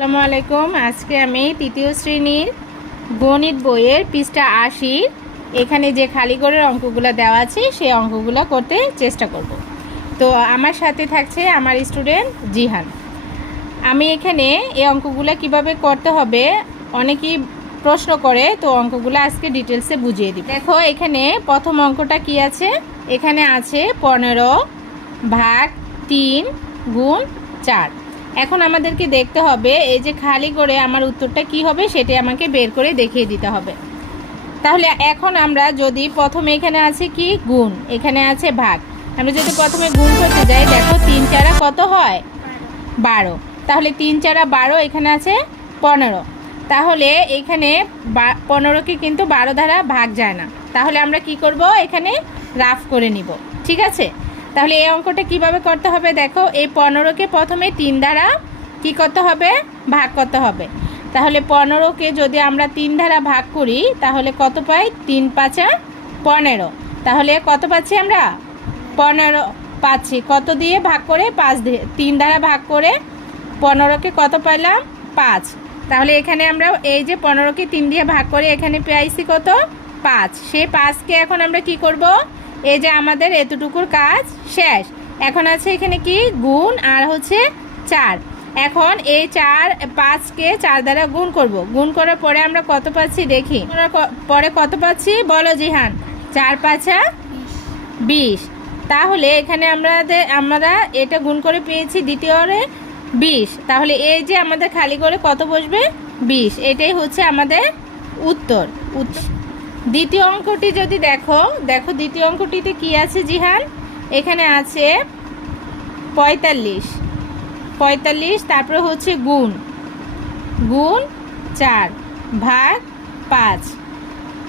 আসসালামু আলাইকুম। আজকে আমি তৃতীয় শ্রেণীর গণিত বইয়ের পৃষ্ঠা ৮০ এখানে যে খালি ঘরের অঙ্কগুলো দেওয়া আছে সেই অঙ্কগুলো করতে চেষ্টা করব। তো আমার সাথে থাকছে আমার স্টুডেন্ট জিহান। আমি এখানে এই অঙ্কগুলো কিভাবে করতে হবে অনেকেই প্রশ্ন করে, তো অঙ্কগুলো আজকে ডিটেলসে বুঝিয়ে দিই। দেখো এখানে প্রথম অঙ্কটা কি আছে, এখানে আছে 15 ভাগ 3 গুণ 4। এখন আমাদেরকে দেখতে হবে এই যে খালি করে আমার উত্তরটা কি হবে সেটা আমাকে বের করে দেখিয়ে দিতে হবে। তাহলে এখন আমরা যদি প্রথমে এখানে আছে কি গুণ, এখানে আছে ভাগ, আমরা যদি প্রথমে গুণ করতে যাই, দেখো 3 4 কত হয় 12। তাহলে 3 4 12, এখানে আছে 15। তাহলে এখানে 15কে কিন্তু 12 দ্বারা ভাগ যায় না, তাহলে আমরা কি করব এখানে রাফ করে নিব। ঠিক আছে, তাহলে এই অঙ্কটা কিভাবে করতে হবে, দেখো এই 15কে প্রথমে 3 দ্বারা কি করতে হবে, ভাগ করতে হবে। তাহলে 15কে যদি আমরা 3 দ্বারা ভাগ করি তাহলে কত পাই, 3 5 15। তাহলে কত পাচ্ছি আমরা 15 পাচ্ছি, কত দিয়ে ভাগ করে, 5 দিয়ে। 3 দ্বারা ভাগ করে 15কে কত পাইলাম 5। তাহলে এখানে আমরা এই যে 15কে 3 দিয়ে ভাগ করে এখানে পেয়েছি কত 5। সেই 5কে এখন আমরা কি করব, এই যে আমাদের এতটুকুর কাজ শেষ। এখন আছে এখানে কি গুণ আর হচ্ছে 4। এখন এই 5কে 4 দ্বারা গুণ করব। গুণ করার পরে আমরা কত পাচ্ছি দেখি, পরে কত পাচ্ছি বলো জিহান, 4 5 20। তাহলে এখানে আমরা এটা গুণ করে পেয়েছি দ্বিতীয়রে 20। তাহলে এই যে আমাদের খালি করে কত বসবে 20, এটাই হচ্ছে আমাদের উত্তর। দ্বিতীয় অঙ্কটি যদি দেখো দ্বিতীয় অঙ্কটিতে কি আছে জিহান, এখানে আছে 45, তারপরে হচ্ছে গুণ 4 ভাগ 5,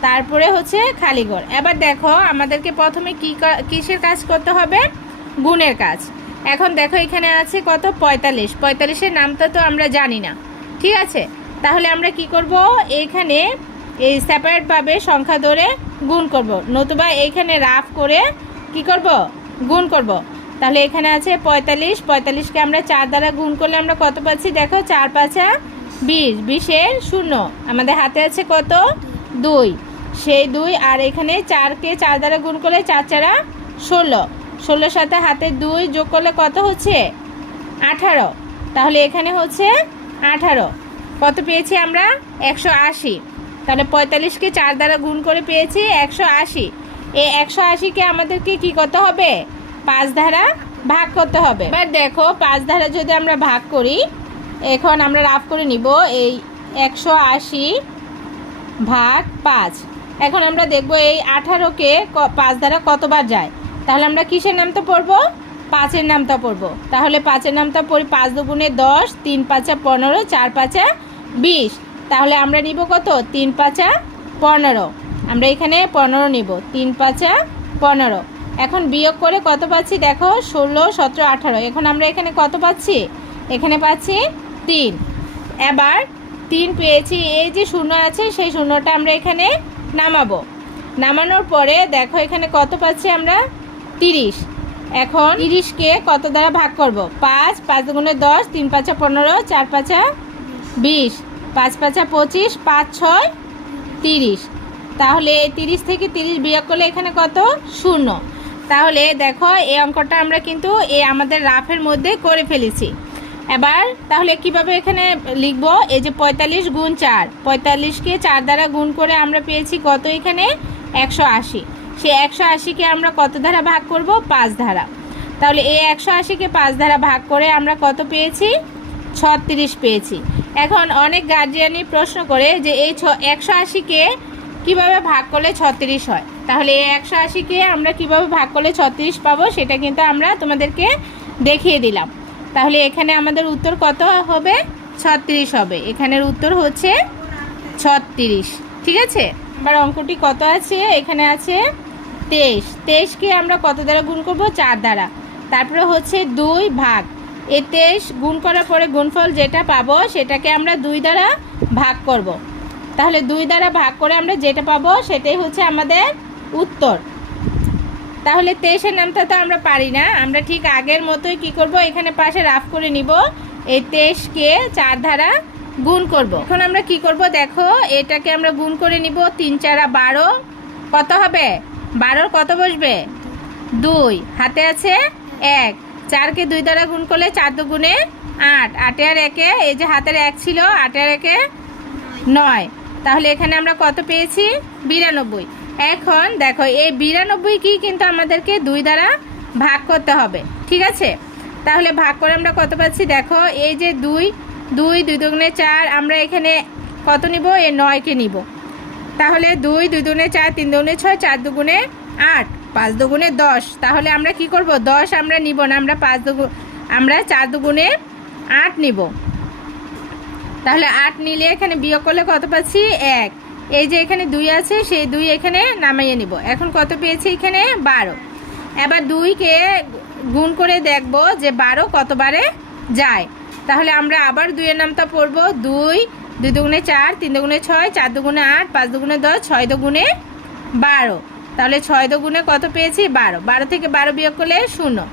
তারপরে হচ্ছে খালি ঘর। এবার দেখো আমাদেরকে প্রথমে কিসের কাজ করতে হবে, গুণের কাজ। এখন দেখো এখানে আছে কত 45, নামটা তো আমরা জানি না। ঠিক আছে, তাহলে আমরা কি করব, এইখানে এই সেপারেটভাবে সংখ্যা ধরে গুণ করব, নতুবা এইখানে রাফ করে কি করব, গুণ করব। তাহলে এখানে আছে 45কে আমরা 4 দ্বারা গুণ করলে আমরা কত পাচ্ছি, দেখো 4 5 20, 20-এর 0 আমাদের হাতে আছে কত 2, সেই 2। আর এখানে 4কে 4 দ্বারা গুণ করলে 4 4 16, 16 সাথে হাতে 2 যোগ করলে কত হচ্ছে 18। তাহলে এখানে হচ্ছে 18, কত পেয়েছি আমরা 180। তাহলে 45কে 4 দ্বারা গুণ করে পেয়েছি 180। এই 180কে আমাদেরকে কি করতে হবে, 5 দ্বারা ভাগ করতে হবে। এবার দেখো 5 দ্বারা যদি আমরা ভাগ করি, এখন আমরা রাফ করে নিব এই 180 ভাগ 5। এখন আমরা দেখব এই 18কে 5 দ্বারা কতবার যায়, তাহলে আমরা কিসের নামটা পড়বো, 5-এর নামটা পড়বো। তাহলে 5-এর নামটা পড়ি, 5 দুগুণে 10, 3 5 15, 4 5 20। তাহলে আমরা নিব কত 3 5 15, আমরা এখানে 15 নিব, 3 5 15। এখন বিয়োগ করে কত পাচ্ছি, দেখো 16 17 18। এখন আমরা এখানে কত পাচ্ছি, এখানে পাচ্ছি 3। এবার 3 পেয়েছি, এই যে 0 আছে সেই শূন্যটা আমরা এখানে নামাবো। নামানোর পরে দেখো এখানে কত পাচ্ছি আমরা 30। এখন 30কে কত দ্বারা ভাগ করব, 5 5 দুগুণে 10, 3 5 15, 4 5 20, 5 5 25, 5 6 30। তাহলে 30 থেকে 30 বিয়োগ করলে এখানে কত 0। তাহলে দেখো এই অঙ্কটা আমরা কিন্তু এই আমাদের রাফের মধ্যে করে ফেলেছি। এবার তাহলে কিভাবে এখানে লিখব, এই যে 45 গুণ 4, 45কে 4 দ্বারা গুণ করে আমরা পেয়েছি কত এখানে 180। সেই 180কে আমরা কত দ্বারা ভাগ করব, 5 দ্বারা। তাহলে এই 180কে 5 দ্বারা ভাগ করে আমরা কত পেয়েছি 36 পেয়েছি। এখন অনেক গার্জিয়ানই প্রশ্ন করে যে এই 180কে কিভাবে ভাগ করলে 36 হয়। তাহলে এই 180কে আমরা কিভাবে ভাগ করলে 36 পাবো সেটা কিন্তু আমরা তোমাদেরকে দেখিয়ে দিলাম। তাহলে এখানে আমাদের উত্তর কত হবে, 36 হবে। এখানের উত্তর হচ্ছে 36। ঠিক আছে, এবার অঙ্কটি কত আছে, এখানে আছে 23। 23কে আমরা কত দ্বারা গুণ করব, 4 দ্বারা। তারপরে হচ্ছে 2 ভাগ, এই 23 গুণ করার পরে গুণফল যেটা পাবো সেটাকে আমরা 2 দ্বারা ভাগ করব। তাহলে 2 দ্বারা ভাগ করে আমরা যেটা পাবো সেটাই হচ্ছে আমাদের উত্তর। তাহলে 23-এর নামটা তো আমরা পারি না, আমরা ঠিক আগের মতোই কি করব, এখানে পাশে রাফ করে নিব। এই 23কে 4 দ্বারা গুণ করব। এখন আমরা কি করব দেখো, এটাকে আমরা গুণ করে নিব। 3 4 12, কত হবে? 12 কত বসবে? 2, হাতে আছে 1। 4কে 2 দ্বারা গুণ করলে 4 দুগুণে 8, 8 আর 1, এই যে হাতের 1 ছিল, 8 আর 1 9। তাহলে এখানে আমরা কত পেয়েছি? 92। এখন দেখো এই 92 কি কিন্তু আমাদেরকে 2 দ্বারা ভাগ করতে হবে, ঠিক আছে? তাহলে ভাগ করে আমরা কত পাচ্ছি দেখো, এই যে 2 2 2 দুগুণে 4, আমরা এখানে কত নিব? এই 9কে নিব। তাহলে 2 2 দুগুণে 4, 3 দুগুণে 6, 4 দুগুণে 8, 5 দুগুণে 10। তাহলে আমরা কি করব? 10 আমরা নিব না, আমরা 4 দুগুণে 8 নিব। তাহলে 8 নিলে এখানে বিয়োগ করলে কত পাচ্ছি? 1। এই যে এখানে 2 আছে, সেই 2 এখানে নামিয়ে নিব। এখন কত পেয়েছি? এখানে 12। এবার 2কে গুণ করে দেখব যে 12 কতবারে যায়। তাহলে আমরা আবার 2 এর নামটা পড়ব। 2 2 দুগুণে 4, 3 দুগুণে 6, 4 দুগুণে 8, 5 দুগুণে 10, 6 দুগুণে 12। তাহলে 6 দুগুণে কত পেয়েছি? 12। 12 থেকে 12 বিয়োগ করলে 0।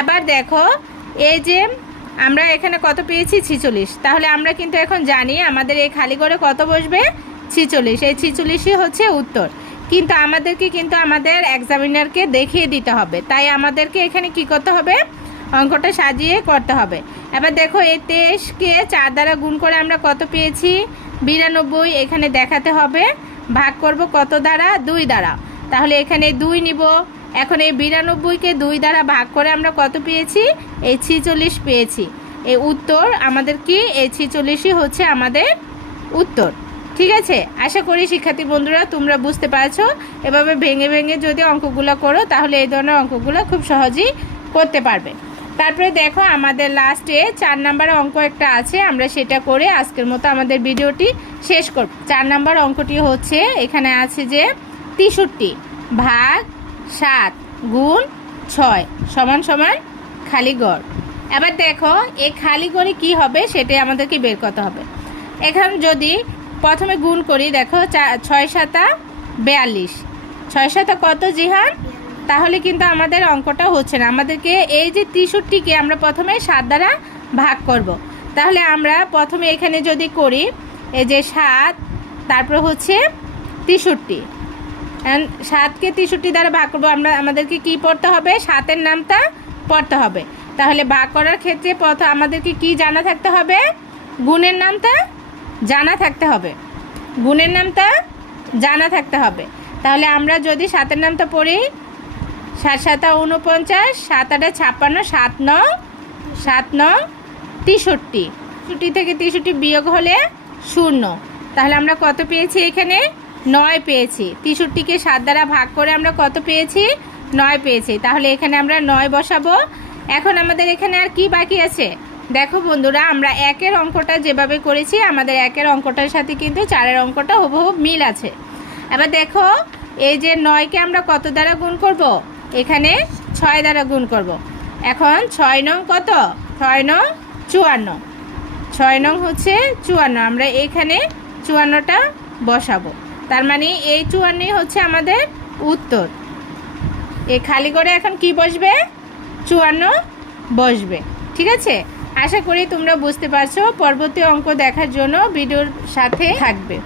এবার দেখো এই যে আমরা এখানে কত পেয়েছি? 46। তাহলে আমরা কিন্তু এখন জানি আমাদের এই খালি ঘরে কত বসবে? 46। এই 46ই হচ্ছে উত্তর। কিন্তু আমাদেরকে আমাদের এক্সামিনারকে দেখিয়ে দিতে হবে, তাই আমাদেরকে এখানে কি করতে হবে? অঙ্কটা সাজিয়ে করতে হবে। এবার দেখো এই 23কে 4 দ্বারা গুণ করে আমরা কত পেয়েছি? 92। এখানে দেখাতে হবে। ভাগ করব কত দ্বারা? 2 দ্বারা। তাহলে এখানে 2 নিব। এখন এই 92কে 2 দ্বারা ভাগ করে আমরা কত পেয়েছি? এই 46 পেয়েছি। এই উত্তর আমাদের কি? এই 46ই হচ্ছে আমাদের উত্তর, ঠিক আছে? আশা করি শিক্ষার্থী বন্ধুরা তোমরা বুঝতে পারছো। এভাবে ভেঙে ভেঙে যদি অঙ্কগুলো করো তাহলে এই ধরনের অঙ্কগুলো খুব সহজেই করতে পারবে। তারপরে দেখো আমাদের লাস্টে 4 নাম্বার অঙ্ক একটা আছে, আমরা সেটা করে আজকের মতো আমাদের ভিডিওটি শেষ করব। 4 নাম্বার অঙ্কটি হচ্ছে, এখানে আছে যে 63 ভাগ 7 গুণ 6 সমান সমান খালি ঘর। এবার দেখো এই খালি ঘরে কি হবে সেটাই আমাদেরকে বের করতে হবে। এখন যদি প্রথমে গুণ করি, দেখো 6 7 42, 6 7 কত জিহান? তাহলে কিন্তু আমাদের অঙ্কটা হচ্ছে না। আমাদেরকে এই যে 63কে আমরা প্রথমে 7 দ্বারা ভাগ করব। তাহলে আমরা প্রথমে এখানে যদি করি এই যে 7, তারপর হচ্ছে 63, 7কে 63 দ্বারা ভাগ করবো। আমাদেরকে কি পড়তে হবে? 7-এর নামটা পড়তে হবে। তাহলে ভাগ করার ক্ষেত্রে আমাদেরকে কি জানা থাকতে হবে? গুণের নামটা জানা থাকতে হবে। গুণের নামটা জানা থাকতে হবে। তাহলে আমরা যদি 7-এর নামটা পড়ি, 7 7 49, 7 8 56, 7 9 63। 63 থেকে 63 বিয়োগ হলে 0। তাহলে আমরা কত পেয়েছি? এখানে 9 পেয়েছি। 63কে 7 দ্বারা ভাগ করে আমরা কত পেয়েছি? 9 পেয়েছি। তাহলে এখানে আমরা 9 বসাবো। এখন আমাদের এখানে আর কি বাকি আছে? দেখো বন্ধুরা, আমরা 1-এর অঙ্কটা যেভাবে করেছি আমাদের 1-এর অঙ্কটার সাথে কিন্তু 4-এর অঙ্কটা হুবহু মিল আছে। এবার দেখো এই যে 9কে আমরা কত দ্বারা গুণ করব? এখানে 6 দ্বারা গুণ করব। এখন 6 নং কত? 6 নং 54। 6 নং হচ্ছে 54। আমরা এখানে 54টা বসাবো। তার মানে এই 54ই হচ্ছে আমাদের উত্তর। এই খালি করে এখন কি বসবে? 54 বসবে, ঠিক আছে? আশা করি তোমরা বুঝতে পারছো। পরবর্তী অঙ্ক দেখার জন্য ভিডিওর সাথে থাকবে।